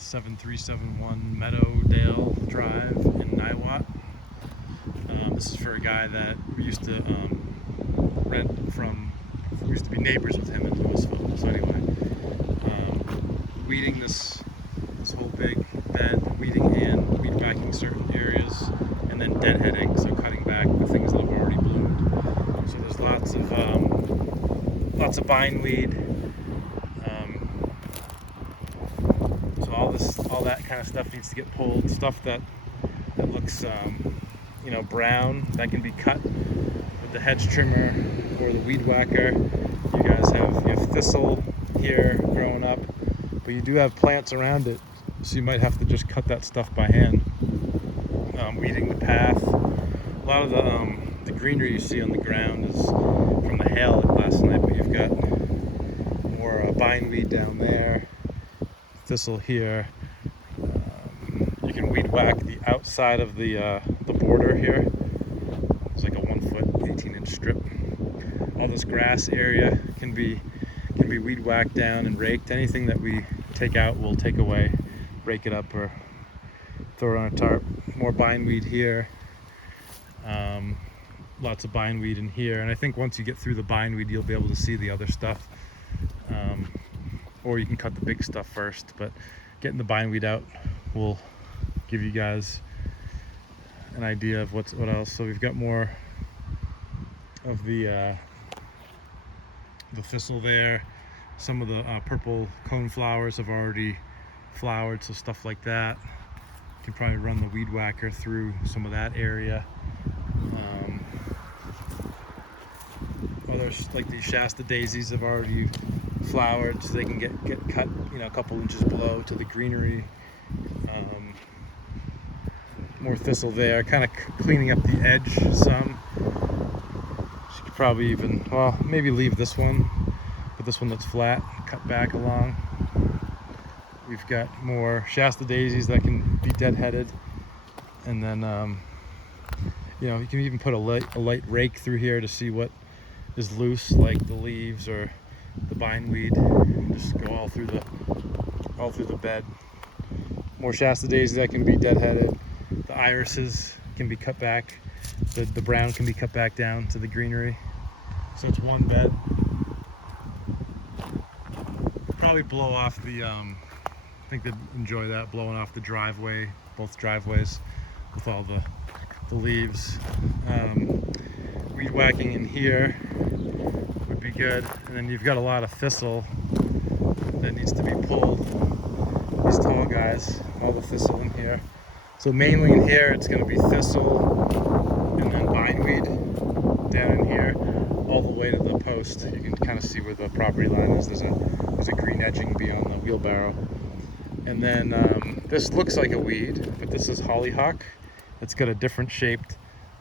7371 Meadowdale Drive in Niwot. This is for a guy that we used to rent from. We used to be neighbors with him in Louisville. So anyway, weeding this whole big bed, weeding and weed whacking certain areas, and then deadheading, so cutting back the things that have already bloomed. So there's lots of bindweed. So all that kind of stuff needs to get pulled. Stuff that looks brown, that can be cut with the hedge trimmer or the weed whacker. You guys have thistle here growing up, but you do have plants around it, so you might have to just cut that stuff by hand. Weeding the path. A lot of the greenery you see on the ground is from the hail last night, but you've got more bindweed down there, thistle here. You can weed whack the outside of the border here. It's like a 1 foot, 18-inch strip. All this grass area can be weed whacked down and raked. Anything that we take out, we'll take away, rake it up, or throw it on a tarp. More bindweed here. Lots of bindweed in here, and I think once you get through the bindweed, you'll be able to see the other stuff. Or you can cut the big stuff first, but getting the bindweed out will give you guys an idea of what else. So we've got more of the thistle there. Some of the purple coneflowers have already flowered, so stuff like that. You can probably run the weed whacker through some of that area. There's like these Shasta daisies have already flowered, so they can get cut, a couple inches below to the greenery. More thistle there, kind of cleaning up the edge some. You could probably even, maybe leave this one, but this one that's flat, cut back along. We've got more Shasta daisies that can be deadheaded, and then you can even put a light rake through here to see what is loose, like the leaves or the bindweed. Just go all through the bed. More Shasta daisies that can be deadheaded. The irises can be cut back. The brown can be cut back down to the greenery. So it's one bed. Probably blow off the. I think they'd enjoy that, blowing off the driveway, both driveways, with all the leaves. Weed whacking in here would be good. And then you've got a lot of thistle that needs to be pulled. These tall guys, all the thistle in here. So mainly in here, it's going to be thistle and then bindweed down in here, all the way to the post. You can kind of see where the property line is. There's a green edging beyond the wheelbarrow. And then this looks like a weed, but this is hollyhock. It's got a different shaped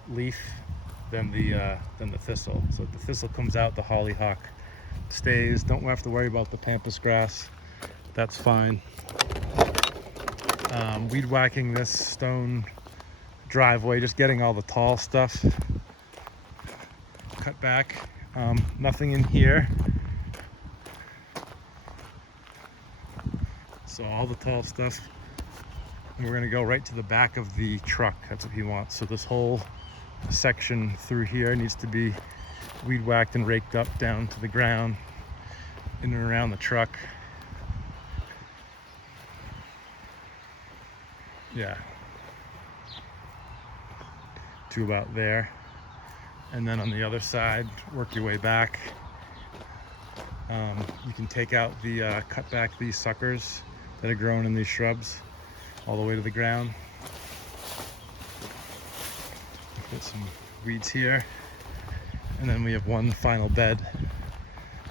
leaf than the thistle. So the thistle comes out, the hollyhock stays. Don't have to worry about the pampas grass. That's fine. Weed whacking this stone driveway, just getting all the tall stuff cut back. Nothing in here. So all the tall stuff. And we're gonna go right to the back of the truck. That's what he wants. So this whole section through here needs to be weed whacked and raked up down to the ground, in and around the truck. Yeah, to about there. And then on the other side, work your way back. You can take out the cut back these suckers that are growing in these shrubs all the way to the ground. Get some weeds here, and then we have one final bed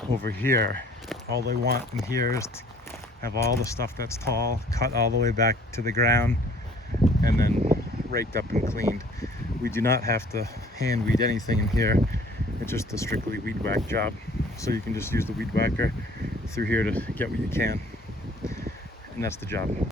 over here. All they want in here is to have all the stuff that's tall cut all the way back to the ground and then raked up and cleaned. We do not have to hand weed anything in here. It's just a strictly weed whack job. So you can just use the weed whacker through here to get what you can, and that's the job.